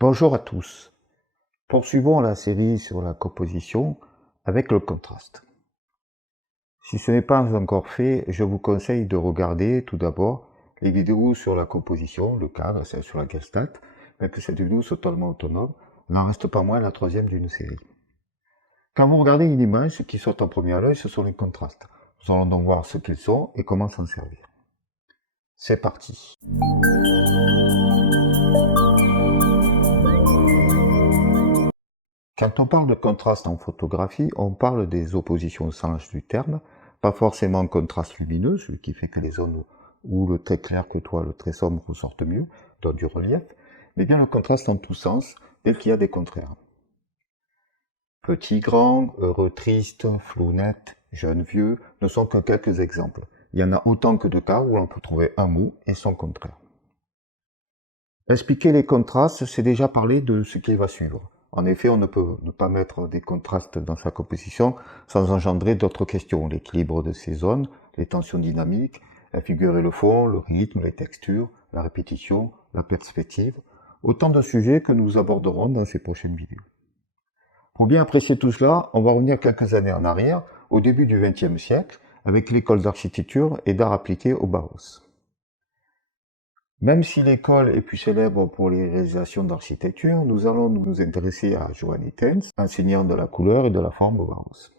Bonjour à tous. Poursuivons la série sur la composition avec le contraste. Si ce n'est pas encore fait, je vous conseille de regarder tout d'abord les vidéos sur la composition, le cadre, celle sur la Gestalt, mais que cette vidéo soit totalement autonome, n'en reste pas moins la troisième d'une série. Quand vous regardez une image, ce qui saute en premier à l'œil, ce sont les contrastes. Nous allons donc voir ce qu'ils sont et comment s'en servir. C'est parti. Quand on parle de contraste en photographie, on parle des oppositions au sens du terme, pas forcément contraste lumineux, celui qui fait que les zones où le très clair côtoie le très sombre ressortent mieux, donne du relief, mais bien le contraste en tous sens, tel qu'il y a des contraires. Petit, grand, heureux, triste, flou, net, jeune, vieux, ne sont que quelques exemples. Il y en a autant que de cas où l'on peut trouver un mot et son contraire. Expliquer les contrastes, c'est déjà parler de ce qui va suivre. En effet, on ne peut ne pas mettre des contrastes dans sa composition sans engendrer d'autres questions. L'équilibre de ces zones, les tensions dynamiques, la figure et le fond, le rythme, les textures, la répétition, la perspective. Autant de sujets que nous aborderons dans ces prochaines vidéos. Pour bien apprécier tout cela, on va revenir quelques années en arrière, au début du XXe siècle, avec l'école d'architecture et d'art appliqué au Bauhaus. Même si l'école est plus célèbre pour les réalisations d'architecture, nous allons nous intéresser à Johann Itten, enseignant de la couleur et de la forme au Bauhaus.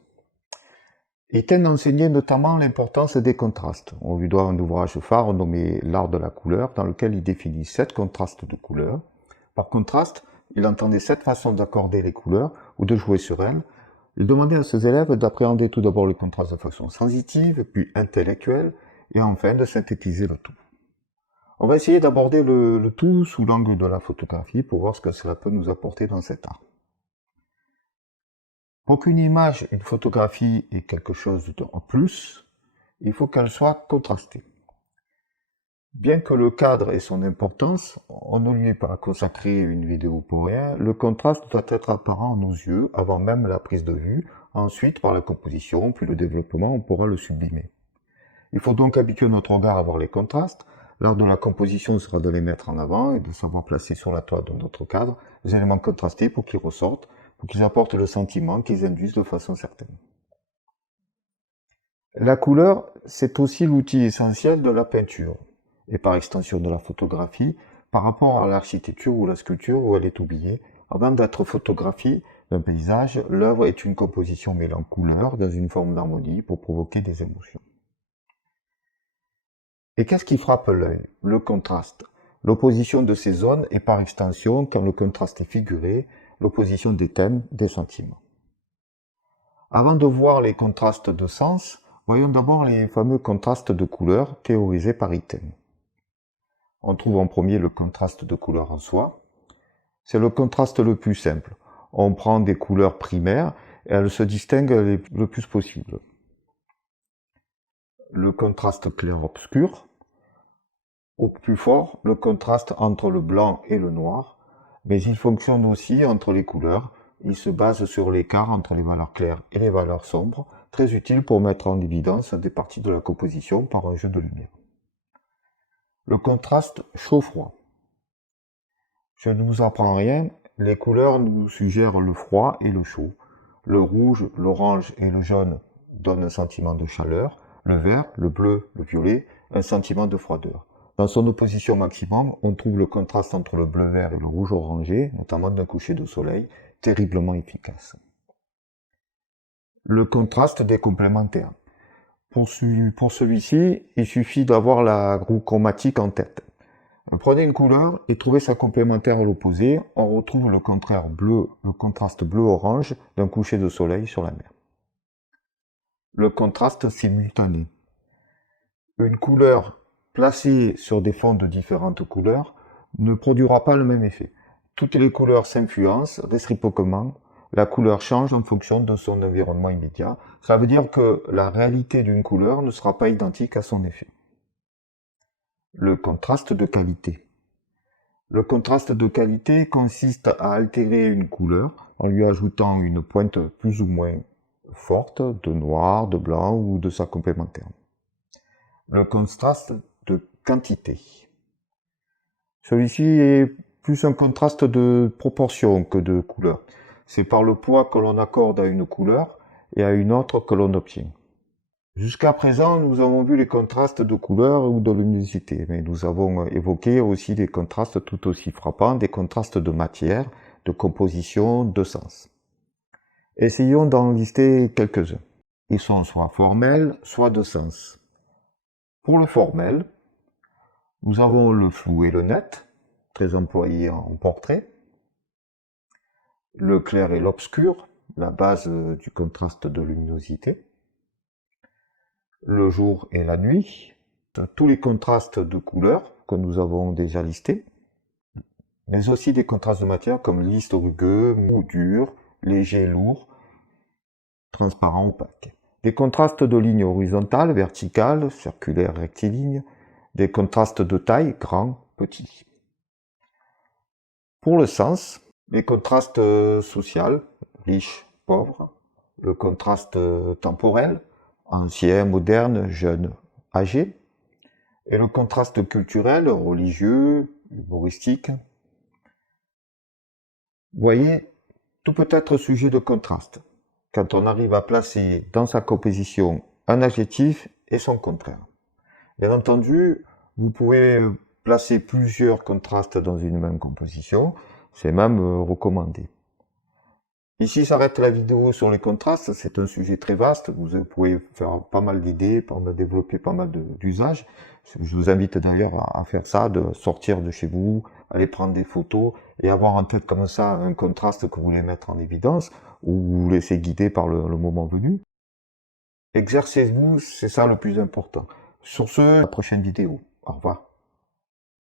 Itten enseignait notamment l'importance des contrastes. On lui doit un ouvrage phare nommé L'art de la couleur, dans lequel il définit 7 contrastes de couleurs. Par contraste, il entendait 7 façons d'accorder les couleurs ou de jouer sur elles. Il demandait à ses élèves d'appréhender tout d'abord le contraste de façon sensitive, puis intellectuelle, et enfin de synthétiser le tout. On va essayer d'aborder le tout sous l'angle de la photographie pour voir ce que cela peut nous apporter dans cet art. Pour qu'une image, une photographie ait quelque chose en plus, il faut qu'elle soit contrastée. Bien que le cadre ait son importance, on ne lui est pas consacré une vidéo pour rien, le contraste doit être apparent à nos yeux avant même la prise de vue, ensuite par la composition, puis le développement, on pourra le sublimer. Il faut donc habituer notre regard à voir les contrastes. L'art de la composition sera de les mettre en avant et de savoir placer sur la toile de notre cadre les éléments contrastés pour qu'ils ressortent, pour qu'ils apportent le sentiment qu'ils induisent de façon certaine. La couleur, c'est aussi l'outil essentiel de la peinture, et par extension de la photographie, par rapport à l'architecture ou la sculpture où elle est oubliée. Avant d'être photographie d'un paysage, l'œuvre est une composition mêlant couleurs dans une forme d'harmonie pour provoquer des émotions. Et qu'est-ce qui frappe l'œil? Le contraste. L'opposition de ces zones et par extension, quand le contraste est figuré, l'opposition des thèmes, des sentiments. Avant de voir les contrastes de sens, voyons d'abord les fameux contrastes de couleurs théorisés par Itten. On trouve en premier le contraste de couleur en soi. C'est le contraste le plus simple. On prend des couleurs primaires et elles se distinguent le plus possible. Le contraste clair-obscur. Au plus fort, le contraste entre le blanc et le noir, mais il fonctionne aussi entre les couleurs. Il se base sur l'écart entre les valeurs claires et les valeurs sombres, très utile pour mettre en évidence des parties de la composition par un jeu de lumière. Le contraste chaud-froid. Je ne vous apprends rien, les couleurs nous suggèrent le froid et le chaud. Le rouge, l'orange et le jaune donnent un sentiment de chaleur, le vert, le bleu, le violet, un sentiment de froideur. Dans son opposition maximum, on trouve le contraste entre le bleu-vert et le rouge orangé, notamment d'un coucher de soleil, terriblement efficace. Le contraste des complémentaires. Pour celui-ci, il suffit d'avoir la roue chromatique en tête. Prenez une couleur et trouvez sa complémentaire à l'opposé, on retrouve le contraste bleu-orange d'un coucher de soleil sur la mer. Le contraste simultané. Une couleur placée sur des fonds de différentes couleurs ne produira pas le même effet. Toutes les couleurs s'influencent réciproquement, la couleur change en fonction de son environnement immédiat. Ça veut dire que la réalité d'une couleur ne sera pas identique à son effet. Le contraste de qualité. Le contraste de qualité consiste à altérer une couleur en lui ajoutant une pointe plus ou moins forte de noir, de blanc ou de sa complémentaire. Le contraste de quantité. Celui-ci est plus un contraste de proportion que de couleur. C'est par le poids que l'on accorde à une couleur et à une autre que l'on obtient. Jusqu'à présent, nous avons vu les contrastes de couleur ou de luminosité, mais nous avons évoqué aussi des contrastes tout aussi frappants, des contrastes de matière, de composition, de sens. Essayons d'en lister quelques-uns. Ils sont soit formels, soit de sens. Pour le formel, nous avons le flou et le net, très employé en portrait, le clair et l'obscur, la base du contraste de luminosité, le jour et la nuit, tous les contrastes de couleurs que nous avons déjà listés, mais aussi des contrastes de matière comme lisse, rugueux, mou, dur, léger, lourd, transparent, opaque. Des contrastes de lignes horizontales, verticales, circulaires, rectilignes, des contrastes de taille, grand, petit. Pour le sens, les contrastes sociaux, riche, pauvre, le contraste temporel, ancien, moderne, jeune, âgé, et le contraste culturel, religieux, humoristique. Vous voyez, tout peut être sujet de contraste, quand on arrive à placer dans sa composition un adjectif et son contraire. Bien entendu, vous pouvez placer plusieurs contrastes dans une même composition, c'est même recommandé. Ici s'arrête la vidéo sur les contrastes, c'est un sujet très vaste, vous pouvez faire pas mal d'idées, développer pas mal d'usages. Je vous invite d'ailleurs à faire ça, de sortir de chez vous, aller prendre des photos et avoir en tête comme ça un contraste que vous voulez mettre en évidence ou vous laisser guider par le moment venu. Exercez-vous, c'est ça le plus important. Sur ce, à la prochaine vidéo. Au revoir.